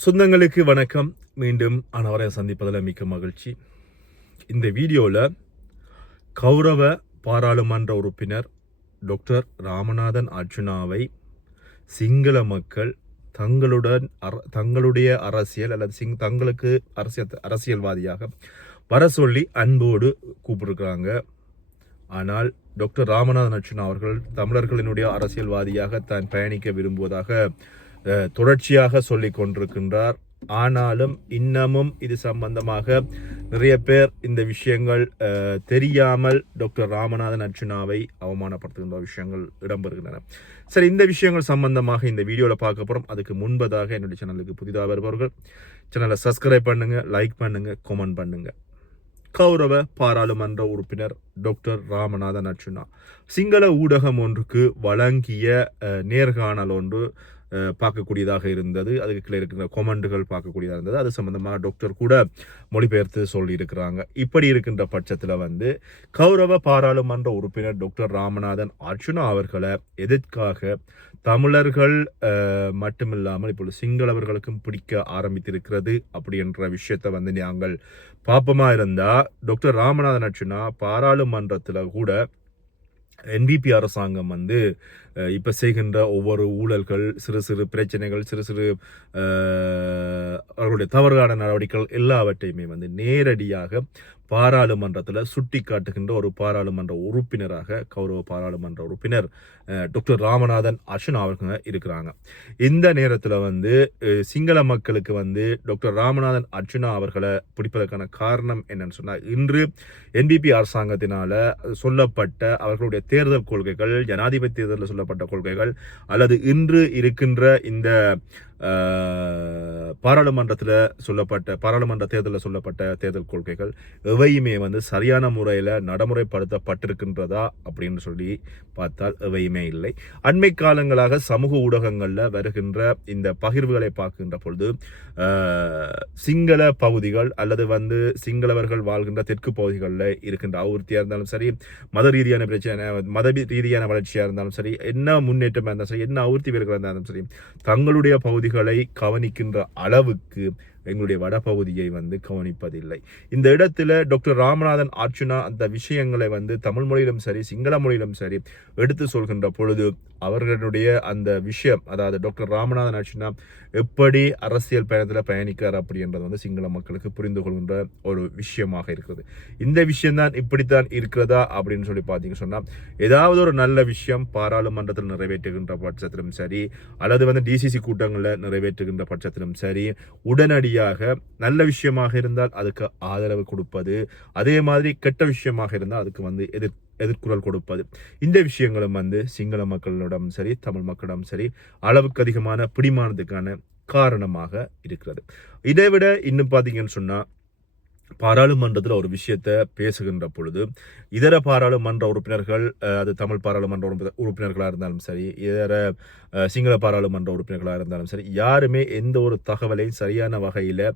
சொந்தங்களுக்கு வணக்கம். மீண்டும் அனைவரை சந்திப்பதில் மிக்க மகிழ்ச்சி. இந்த வீடியோவில் கௌரவ பாராளுமன்ற உறுப்பினர் டாக்டர் ராமநாதன் அர்ஜுனாவை சிங்கள மக்கள் தங்களுடன் அர- தங்களுடைய அரசியல் அல்லது சிங் தங்களுக்கு அரசியல் அரசியல்வாதியாக வர சொல்லி அன்போடு கூப்பிட்டுருக்காங்க ஆனால் டாக்டர் ராமநாதன் அர்ஜுனா அவர்கள் தமிழர்களினுடைய அரசியல்வாதியாக தான் பயணிக்க விரும்புவதாக தொடர்ச்சியாக சொல்லிக் கொண்டிருக்கின்றார். ஆனாலும் இன்னமும் இது சம்பந்தமாக நிறைய பேர் இந்த விஷயங்கள் தெரியாமல் டாக்டர் ராமநாதன் அர்ஜுனாவை அவமானப்படுத்துகின்ற விஷயங்கள் இடம்பெறுகின்றன. சரி இந்த விஷயங்கள் சம்பந்தமாக இந்த வீடியோவில் பார்க்க போகிறோம் அதுக்கு முன்பதாக என்னுடைய சேனலுக்கு புதிதாக வருபவர்கள் சேனலை சப்ஸ்கிரைப் பண்ணுங்கள் லைக் பண்ணுங்கள் கமெண்ட் பண்ணுங்கள் கௌரவ பாராளுமன்ற உறுப்பினர் டாக்டர் ராமநாதன் அர்ஜுனா சிங்கள ஊடகம் ஒன்றுக்கு வழங்கிய நேர்காணல் ஒன்று பார்க்கக்கூடியதாக இருந்தது. அதுக்கு கீழே இருக்கிற கொமெண்டுகள் பார்க்கக்கூடியதாக இருந்தது. அது சம்பந்தமாக டாக்டர் கூட மொழிபெயர்த்து சொல்லியிருக்கிறாங்க. இப்படி இருக்கின்ற பட்சத்தில் வந்து கௌரவ பாராளுமன்ற உறுப்பினர் டாக்டர் ராமநாதன் அர்ஜுனா அவர்களை எதற்காக தமிழர்கள் மட்டுமில்லாமல் இப்பொழுது சிங்களவர்களுக்கும் பிடிக்க ஆரம்பித்திருக்கிறது அப்படின்ற விஷயத்தை வந்து நாங்கள் பாப்பமாக இருந்தால் டாக்டர் ராமநாதன் அர்ஜுனா பாராளுமன்றத்தில் கூட என்பிபி அரசாங்கம் வந்து இப்போ செய்கின்ற ஒவ்வொரு ஊழல்கள் சிறு சிறு பிரச்சனைகள் சிறு சிறு அவர்களுடைய தவறான நடவடிக்கைகள் எல்லாவற்றையுமே வந்து நேரடியாக பாராளுமன்றத்தில் சுட்டி காட்டுகின்ற ஒரு பாராளுமன்ற உறுப்பினராக கௌரவ பாராளுமன்ற உறுப்பினர் டாக்டர் ராமநாதன் அர்ஷனா அவர்கள் இருக்கிறாங்க. இந்த நேரத்தில் வந்து சிங்கள மக்களுக்கு வந்து டாக்டர் ராமநாதன் அர்ஜுனா அவர்களை பிடிப்பதற்கான காரணம் என்னன்னு சொன்னால் இன்று என்பிபி அரசாங்கத்தினால் சொல்லப்பட்ட அவர்களுடைய தேர்தல் கொள்கைகள் ஜனாதிபதி தேர்தலில் சொல்லப்பட்ட கொள்கைகள் அல்லது இன்று இருக்கின்ற இந்த பாராளுமன்றத்தில் சொல்லப்பட்ட பாராளுமன்ற தேர்தலில் சொல்லப்பட்ட தேர்தல் கொள்கைகள் எவையுமே வந்து சரியான முறையில் நடைமுறைப்படுத்தப்பட்டிருக்கின்றதா அப்படின்னு சொல்லி பார்த்தால் எவையுமே இல்லை. அண்மை காலங்களாக சமூக ஊடகங்களில் வருகின்ற இந்த பகிர்வுகளை பார்க்கின்ற பொழுது சிங்கள பகுதிகள் அல்லது வந்து சிங்களவர்கள் வாழ்கின்ற தெற்கு பகுதிகளில் இருக்கின்ற அபிவிருத்தியாக இருந்தாலும் சரி மத ரீதியான பிரச்சனை மத ரீதியான வளர்ச்சியாக இருந்தாலும் சரி என்ன முன்னேற்றமாக இருந்தாலும் சரி என்ன அவுர்த்தி வீரர்களாக இருந்தாலும் சரி தங்களுடைய பகுதி பகுதிகளை கவனிக்கின்ற அளவுக்கு எங்களுடைய வடபகுதியை வந்து கவனிப்பதில்லை. இந்த இடத்துல டாக்டர் ராமநாதன் அர்ச்சுனா அந்த விஷயங்களை வந்து தமிழ் மொழியிலும் சரி சிங்கள மொழியிலும் சரி எடுத்து சொல்கின்ற பொழுது அவர்களுடைய அந்த விஷயம் அதாவது டாக்டர் ராமநாதன் அர்ச்சுனா எப்படி அரசியல் பயணத்தில் பயணிக்கிறார் அப்படின்றது வந்து சிங்கள மக்களுக்கு புரிந்து கொள்கின்ற ஒரு விஷயமாக இருக்கிறது இந்த விஷயம்தான் இப்படித்தான் இருக்கிறதா அப்படின்னு சொல்லி பார்த்தீங்க சொன்னால் ஏதாவது ஒரு நல்ல விஷயம் பாராளுமன்றத்தில் நிறைவேற்றுகின்ற பட்சத்திலும் சரி அல்லது வந்து டிசிசி கூட்டங்களில் நிறைவேற்றுகின்ற பட்சத்திலும் சரி உடனடி உடனடியாக நல்ல விஷயமாக இருந்தால் அதுக்கு ஆதரவு கொடுப்பது. அதே மாதிரி கெட்ட விஷயமாக இருந்தால் அதுக்கு வந்து எதிர் எதிர்குரல் கொடுப்பது. இந்த விஷயங்களும் வந்து சிங்கள மக்களிடம் சரி தமிழ் மக்களிடம் சரி அளவுக்கு அதிகமான பிடிமானத்துக்கான காரணமாக இருக்கிறது. இதை விட இன்னும் பார்த்தீங்கன்னு சொன்னால் பாராளுமன்றத்தில் ஒரு விஷயத்தை பேசுகின்ற பொழுது இதர பாராளுமன்ற உறுப்பினர்கள் அது தமிழ் பாராளுமன்ற உறுப்பினர்களாக இருந்தாலும் சரி இதர சிங்கள பாராளுமன்ற உறுப்பினர்களாக இருந்தாலும் சரி யாருமே எந்த ஒரு தகவலையும் சரியான வகையில்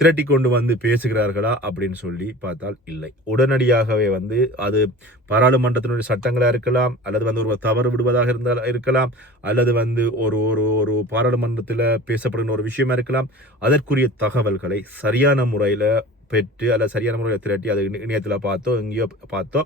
திரட்டி கொண்டு வந்து பேசுகிறார்களா அப்படின்னு சொல்லி பார்த்தால் இல்லை. உடனடியாகவே வந்து அது பாராளுமன்றத்தினுடைய சட்டங்களாக இருக்கலாம் அல்லது வந்து ஒரு தவறு விடுவதாக இருந்தால் இருக்கலாம் அல்லது வந்து ஒரு ஒரு ஒரு பாராளுமன்றத்தில் பேசப்படுகிற ஒரு விஷயமா இருக்கலாம் அதற்குரிய தகவல்களை சரியான முறையில் பெற்று அல்லது சரியான முறையில் திரட்டி அது இணையத்தில் பார்த்தோ எங்கேயோ பார்த்தோ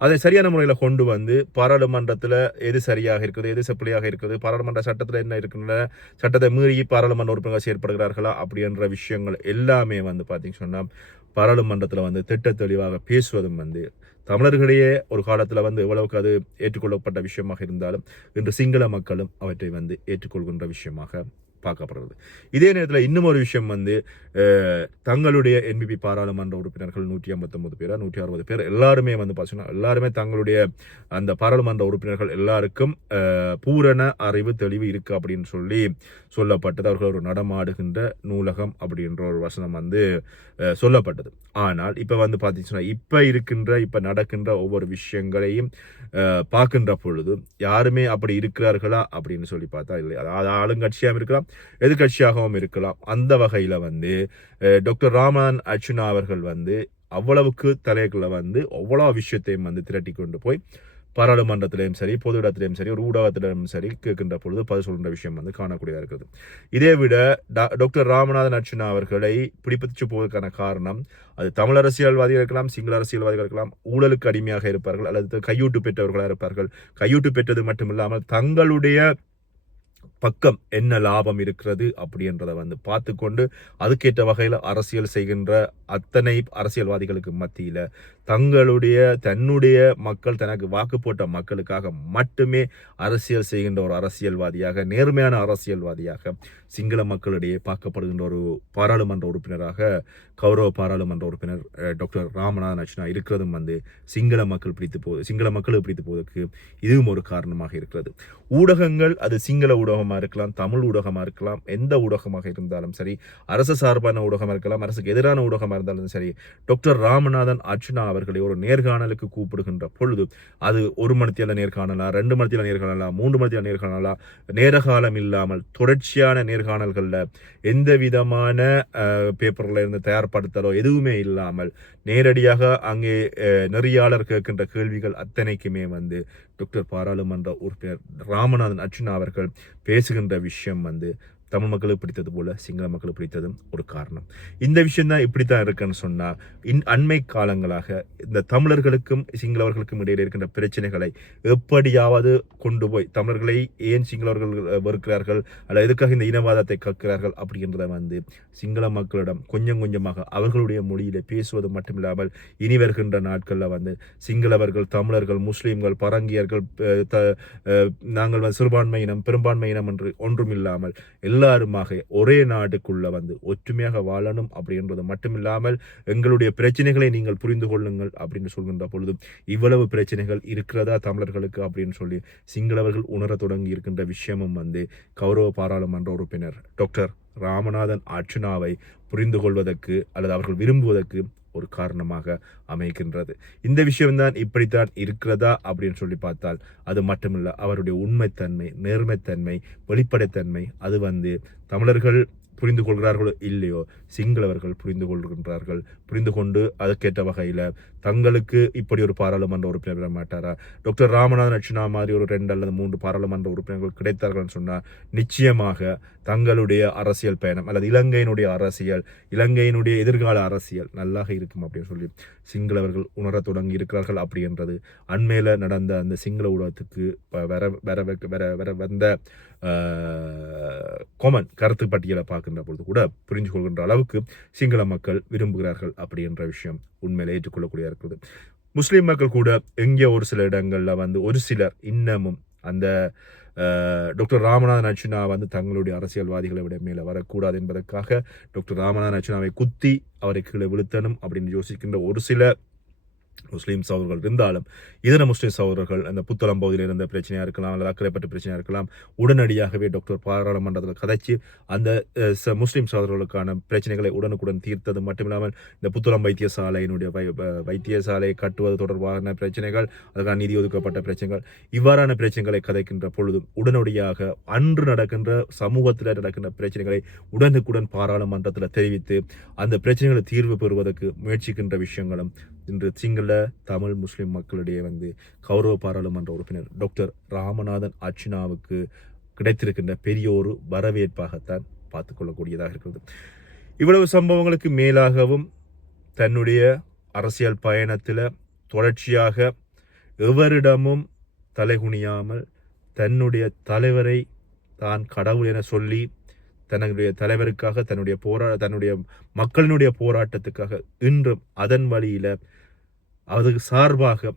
அதை சரியான முறையில் கொண்டு வந்து பாராளுமன்றத்தில் எது சரியாக இருக்குது எது செப்பிளியாக இருக்குது பாராளுமன்ற சட்டத்தில் என்ன இருக்கின்றன சட்டத்தை மீறி பாராளுமன்ற உறுப்பினர்கள் செயற்படுகிறார்களா அப்படின்ற விஷயங்கள் எல்லாமே வந்து பார்த்திங்க சொன்னால் பாராளுமன்றத்தில் வந்து திட்ட தெளிவாக பேசுவதும் வந்து தமிழர்களிடையே ஒரு காலத்தில் வந்து எவ்வளவுக்கு அது ஏற்றுக்கொள்ளப்பட்ட விஷயமாக இருந்தாலும் இன்று சிங்கள மக்களும் அவற்றை வந்து ஏற்றுக்கொள்கின்ற விஷயமாக பார்க்கப்படுறது இதே நேரத்தில் இன்னும் ஒரு விஷயம் வந்து தங்களுடைய என்பிபி பாராளுமன்ற உறுப்பினர்கள் நூற்றி ஐம்பத்தொம்பது பேரா நூற்றி அறுபது பேர் எல்லாருமே வந்து பார்த்தீங்கன்னா எல்லாருமே தங்களுடைய அந்த பாராளுமன்ற உறுப்பினர்கள் எல்லாருக்கும் பூரண அறிவு தெளிவு இருக்கு அப்படின்னு சொல்லி சொல்லப்பட்டது. அவர்கள் ஒரு நடமாடுகின்ற நூலகம் அப்படின்ற ஒரு வசனம் வந்து சொல்லப்பட்டது. ஆனால் இப்போ வந்து பார்த்தீங்கன்னா இப்போ இருக்கின்ற இப்போ நடக்கின்ற ஒவ்வொரு விஷயங்களையும் பார்க்கின்ற பொழுது யாருமே அப்படி இருக்கிறார்களா அப்படின்னு சொல்லி பார்த்தா இல்லை அதாவது ஆளுங்கட்சியாகவும் இருக்கலாம் எதிர்கட்சியாகவும் இருக்கலாம். அந்த வகையில் வந்து டாக்டர் ராமன் அர்ச்சுனா அவர்கள் வந்து அவ்வளவுக்கு தலைகளை வந்து அவ்வளோ விஷயத்தையும் வந்து திரட்டி கொண்டு போய் பாராளுமன்றத்திலையும் சரி பொது இடத்திலையும் சரி ஒரு ஊடகத்திலும் சரி கேட்கின்ற பொழுது பதில் சொல்கின்ற விஷயம் வந்து காணக்கூடியதாக இருக்கிறது. இதே விட டாக்டர் ராமநாதன் அர்ச்சுனா அவர்களை பிடிப்பிச்சு போவதற்கான காரணம் அது தமிழ் அரசியல்வாதிகள் இருக்கலாம் சிங்கள அரசியல்வாதிகள் இருக்கலாம் ஊழலுக்கு அடிமையாக இருப்பார்கள் அல்லது கையூட்டு பெற்றவர்களாக இருப்பார்கள். கையூட்டு பெற்றது மட்டுமில்லாமல் தங்களுடைய பக்கம் என்ன லாபம் இருக்கிறது அப்படின்றத வந்து பார்த்து கொண்டு அதுக்கேற்ற வகையில் அரசியல் செய்கின்ற அத்தனை அரசியல்வாதிகளுக்கு மத்தியில் தங்களுடைய தன்னுடைய மக்கள் தனக்கு வாக்கு போட்ட மக்களுக்காக மட்டுமே அரசியல் செய்கின்ற ஒரு அரசியல்வாதியாக நேர்மையான அரசியல்வாதியாக சிங்கள மக்களிடையே பார்க்கப்படுகின்ற ஒரு பாராளுமன்ற உறுப்பினராக கௌரவ பாராளுமன்ற உறுப்பினர் டாக்டர் ராமநாதன் அர்ச்சனா இருக்கிறதும் வந்து சிங்கள மக்கள் பிடித்து போ சிங்கள மக்களுக்கு பிடித்து போவதற்கு இதுவும் ஒரு காரணமாக இருக்கிறது. ஊடகங்கள் அது சிங்கள ஊடகமாக இருக்கலாம் தமிழ் ஊடகமாக இருக்கலாம் எந்த ஊடகமாக இருந்தாலும் சரி அரசு சார்பான ஊடகமாக இருக்கலாம் அரசுக்கு எதிரான ஊடகமாக இருந்தாலும் சரி டாக்டர் ராமநாதன் அர்ச்சனா அவர்களை ஒரு நேர்காணலுக்கு கூப்பிடுகின்ற பொழுது அது ஒரு மணித்தியால நேர்காணலா ரெண்டு மணித்தியால நேர்காணலா மூன்று மணித்தியால நேர்காணலா நேரகாலம் இல்லாமல் தொடர்ச்சியான நேர்காணல்களில் எந்த விதமான பேப்பரில் பேப்பர்ல இருந்து தயார்படுத்தலோ எதுவுமே இல்லாமல் நேரடியாக அங்கே நெறியாளர் கேட்கின்ற கேள்விகள் அத்தனைக்குமே வந்து டாக்டர் பாராளுமன்ற உறுப்பினர் ராமநாதன் அர்ஜுனா அவர்கள் பேசுகின்ற விஷயம் வந்து தமிழ் மக்களுக்கு பிடித்தது போல சிங்கள மக்களுக்கு பிடித்ததும் ஒரு காரணம். இந்த விஷயம் தான் இப்படித்தான் இருக்குன்னு சொன்னால் இன் அண்மை காலங்களாக இந்த தமிழர்களுக்கும் சிங்களவர்களுக்கும் இடையில் இருக்கின்ற பிரச்சனைகளை எப்படியாவது கொண்டு போய் தமிழர்களை ஏன் சிங்களவர்கள் வெறுக்கிறார்கள் அல்ல எதுக்காக இந்த இனவாதத்தை கற்கிறார்கள் அப்படின்றத வந்து சிங்கள மக்களிடம் கொஞ்சம் கொஞ்சமாக அவர்களுடைய மொழியில் பேசுவது மட்டுமில்லாமல் இனி வருகின்ற நாட்களில் வந்து சிங்களவர்கள் தமிழர்கள் முஸ்லீம்கள் பரங்கியர்கள் த- நாங்கள் வந்து சிறுபான்மை இனம் பெரும்பான்மை இனம் என்று ஒன்றுமில்லாமல் எல்லாருமாக ஒரே நாட்டுக்குள்ள வந்து ஒற்றுமையாக வாழணும் அப்படின்றது மட்டுமில்லாமல் எங்களுடைய பிரச்சனைகளை நீங்கள் புரிந்து கொள்ளுங்கள் அப்படின்னு சொல்கின்ற பொழுது இவ்வளவு பிரச்சனைகள் இருக்கிறதா தமிழர்களுக்கு அப்படின்னு சொல்லி சிங்களவர்கள் உணர தொடங்கி இருக்கின்ற விஷயமும் வந்து கௌரவ பாராளுமன்ற உறுப்பினர் டாக்டர் ராமநாதன் அர்ச்சுனாவை புரிந்து கொள்வதற்கு அல்லது அவர்கள் விரும்புவதற்கு ஒரு காரணமாக அமைகின்றது. இந்த விஷயம்தான் இப்படித்தான் இருக்கிறதா அப்படின்னு சொல்லி பார்த்தால் அது மட்டுமில்ல அவருடைய உண்மைத்தன்மை நேர்மைத்தன்மை வெளிப்படைத்தன்மை அது வந்து தமிழர்கள் புரிந்து கொள்கிறார்களோ இல்லையோ சிங்களவர்கள் புரிந்து கொள்கின்றார்கள் புரிந்து கொண்டு அதற்கேற்ற வகையில் தங்களுக்கு இப்படி ஒரு பாராளுமன்ற உறுப்பினர் பெற மாட்டாரா? டாக்டர் ராமநாதன் அர்ச்சனா மாதிரி ஒரு ரெண்டு அல்லது மூன்று பாராளுமன்ற உறுப்பினர்கள் கிடைத்தார்கள்னு சொன்னால் நிச்சயமாக தங்களுடைய அரசியல் பயணம் அல்லது இலங்கையினுடைய அரசியல் இலங்கையினுடைய எதிர்கால அரசியல் நல்லாக இருக்கும் அப்படின்னு சொல்லி சிங்களவர்கள் உணரத் தொடங்கி இருக்கிறார்கள் அப்படின்றது அண்மையில் நடந்த அந்த சிங்கள ஊடகத்துக்கு வர வர வர வர வந்த கொமன் கருத்து பட்டியலை பார்க்கின்ற பொழுது கூட புரிஞ்சு கொள்கின்ற அளவுக்கு சிங்கள மக்கள் விரும்புகிறார்கள் அப்படின்ற விஷயம் உண்மையிலே ஏற்றுக்கொள்ளக்கூடிய இருக்குது முஸ்லீம் மக்கள் கூட எங்கே ஒரு சில இடங்களில் வந்து ஒரு சிலர் இன்னமும் அந்த டாக்டர் ராமநாதன் அர்ச்சுனா வந்து தங்களுடைய அரசியல்வாதிகளை விட மேலே வரக்கூடாது என்பதற்காக டாக்டர் ராமநாதன் அர்ச்சுனாவை குத்தி அவரை கீழே விழுத்தணும் அப்படின்னு யோசிக்கின்ற ஒரு சில முஸ்லீம் சகோதரர்கள் இருந்தாலும் இதர முஸ்லீம் சகோதரர்கள் அந்த புத்தளம் பகுதியில் இருந்த பிரச்சனையாக இருக்கலாம் அல்லது அக்கறைப்பட்ட பிரச்சனையாக இருக்கலாம் உடனடியாகவே டாக்டர் பாராளுமன்றத்தில் கதைச்சு அந்த ச- முஸ்லீம் சகோதரர்களுக்கான பிரச்சனைகளை உடனுக்குடன் தீர்த்தது மட்டுமில்லாமல் இந்த புத்தளம் வைத்தியசாலையினுடைய வை வைத்தியசாலை கட்டுவது தொடர்பான பிரச்சனைகள் அதற்கான நிதி ஒதுக்கப்பட்ட பிரச்சனைகள் இவ்வாறான பிரச்சனைகளை கதைக்கின்ற பொழுதும் உடனடியாக அன்று நடக்கின்ற சமூகத்தில் நடக்கின்ற பிரச்சனைகளை உடனுக்குடன் பாராளுமன்றத்தில் தெரிவித்து அந்த பிரச்சனைகளை தீர்வு பெறுவதற்கு முயற்சிக்கின்ற விஷயங்களும் இன்று சிங்கள தமிழ் முஸ்லிம் மக்களிடையே வந்து கௌரவ பாராளுமன்ற உறுப்பினர் டாக்டர் ராமநாதன் அர்ச்சினாவுக்கு கிடைத்திருக்கின்ற பெரிய ஒரு வரவேற்பாகத்தான் பார்த்துக்கொள்ளக்கூடியதாக இருக்கிறது. இவ்வளவு சம்பவங்களுக்கு மேலாகவும் தன்னுடைய அரசியல் பயணத்தில் தொடர்ச்சியாக எவரிடமும் தலைகுனியாமல் தன்னுடைய தலைவரை தான் கடவுள் என சொல்லி தன்னுடைய தலைவருக்காக தன்னுடைய போரா தன்னுடைய மக்களினுடைய போராட்டத்துக்காக இன்றும் அதன் வழியில் அதுக்கு சார்பாக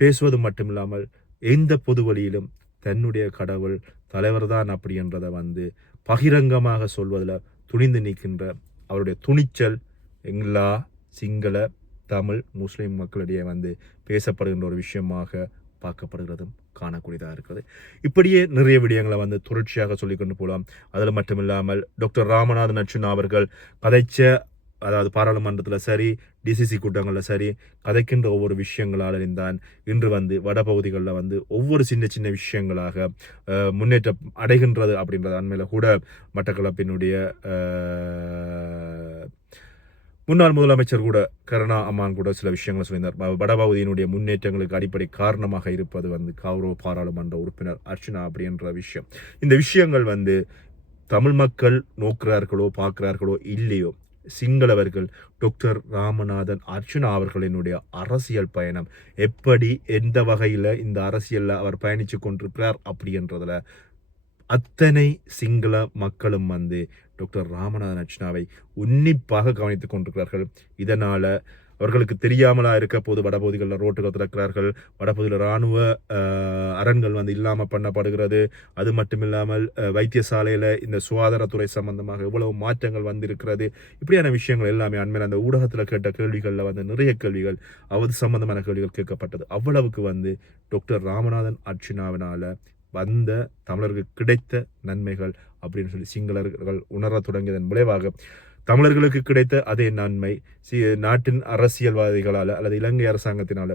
பேசுவது மட்டுமில்லாமல் எந்த பொது வழியிலும் தன்னுடைய கடவுள் தலைவர் தான் அப்படி என்றதை வந்து பகிரங்கமாக சொல்வதில் துணிந்து நிற்கின்ற அவருடைய துணிச்சல் எல்லா சிங்கள தமிழ் முஸ்லீம் மக்களிடையே வந்து பேசப்படுகின்ற ஒரு விஷயமாக பார்க்கப்படுகிறதும் காணக்கூடியதாக இருக்கிறது. இப்படியே நிறைய விடயங்களை வந்து தொடர்ச்சியாக சொல்லிக்கொண்டு போகலாம். அதில் மட்டுமில்லாமல் டாக்டர் ராமநாதன் அர்ச்சுனா அவர்கள் கதைச்ச அதாவது பாராளுமன்றத்தில் சரி டிசிசி கூட்டங்களில் சரி கதைக்கின்ற ஒவ்வொரு விஷயங்களால் தான் இன்று வந்து வடபகுதிகளில் வந்து ஒவ்வொரு சின்ன சின்ன விஷயங்களாக முன்னேற்றம் அடைகின்றது அப்படின்றது அண்மையில் கூட மட்டக்களப்பினுடைய முன்னாள் முதலமைச்சர் கூட கருணா அம்மான் கூட சில விஷயங்களை சொல்லியிருந்தார். வ- வடபகுதியினுடைய முன்னேற்றங்களுக்கு அடிப்படை காரணமாக இருப்பது வந்து கௌரவ பாராளுமன்ற உறுப்பினர் அர்ச்சனா அப்படின்ற விஷயம். இந்த விஷயங்கள் வந்து தமிழ் மக்கள் நோக்கிறார்களோ பார்க்கிறார்களோ இல்லையோ சிங்களவர்கள் டாக்டர் ராமநாதன் அர்ஜுனா அவர்களினுடைய அரசியல் பயணம். எப்படி எந்த வகையில் இந்த அரசியலில் அவர் பயணித்து கொண்டிருக்கிறார் அப்படின்றதுல அத்தனை சிங்கள மக்களும் வந்து டாக்டர் ராமநாதன் அர்ஜுனாவை உன்னிப்பாக கவனித்துக் கொண்டிருக்கிறார்கள். இதனால் அவர்களுக்கு தெரியாமலா இருக்க போது வடபகுதிகளில் ரோட்டுகள் திறக்கிறார்கள் வடபகுதியில் இராணுவ அரண்கள் வந்து இல்லாமல் பண்ணப்படுகிறது. அது மட்டும் இல்லாமல் வைத்தியசாலையில் இந்த சுகாதாரத்துறை சம்பந்தமாக எவ்வளவு மாற்றங்கள் வந்திருக்கிறது. இப்படியான விஷயங்கள் எல்லாமே அண்மையில் அந்த ஊடகத்தில் கேட்ட கேள்விகளில் வந்து நிறைய கேள்விகள் அவது சம்பந்தமான கேள்விகள் கேட்கப்பட்டது. அவ்வளவுக்கு வந்து டாக்டர் ராமநாதன் அர்ச்சுனாவினால வந்த தமிழருக்கு கிடைத்த நன்மைகள் அப்படின்னு சொல்லி சிங்களர்கள் உணரத் தொடங்கியதன் விளைவாக தமிழர்களுக்கு கிடைத்த அதே நன்மை நாட்டின் அரசியல்வாதிகளால் அல்லது இலங்கை அரசாங்கத்தினால.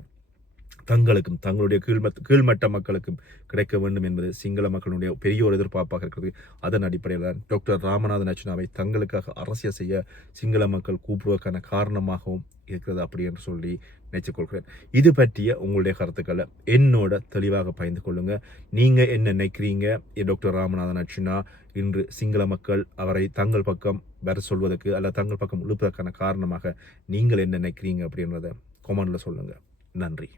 தங்களுக்கும் தங்களுடைய கீழ்மட் கீழ்மட்ட மக்களுக்கும் கிடைக்க வேண்டும் என்பது சிங்கள மக்களுடைய பெரிய ஒரு எதிர்பார்ப்பாக இருக்கிறது. அதன் அடிப்படையில் தான் டாக்டர் ராமநாதன் அர்ச்சனாவை தங்களுக்காக அரசியல் செய்ய சிங்கள மக்கள் கூப்பிடுவதற்கான காரணமாகவும் இருக்கிறது அப்படி என்று சொல்லி நினைச்சுக்கொள்கிறேன் இது பற்றிய உங்களுடைய கருத்துக்களை என்னோட தெளிவாக பகிர்ந்து கொள்ளுங்க. நீங்க என்ன நினைக்கிறீங்க? டாக்டர் ராமநாதன் அர்ச்சனா இன்று சிங்கள மக்கள் அவரை தங்கள் பக்கம் வர சொல்வதற்கு அல்லது தங்கள் பக்கம் இழுப்பதற்கான காரணமாக நீங்கள் என்ன நினைக்கிறீங்க அப்படின்றத கொமெண்டில் சொல்லுங்க. நன்றி.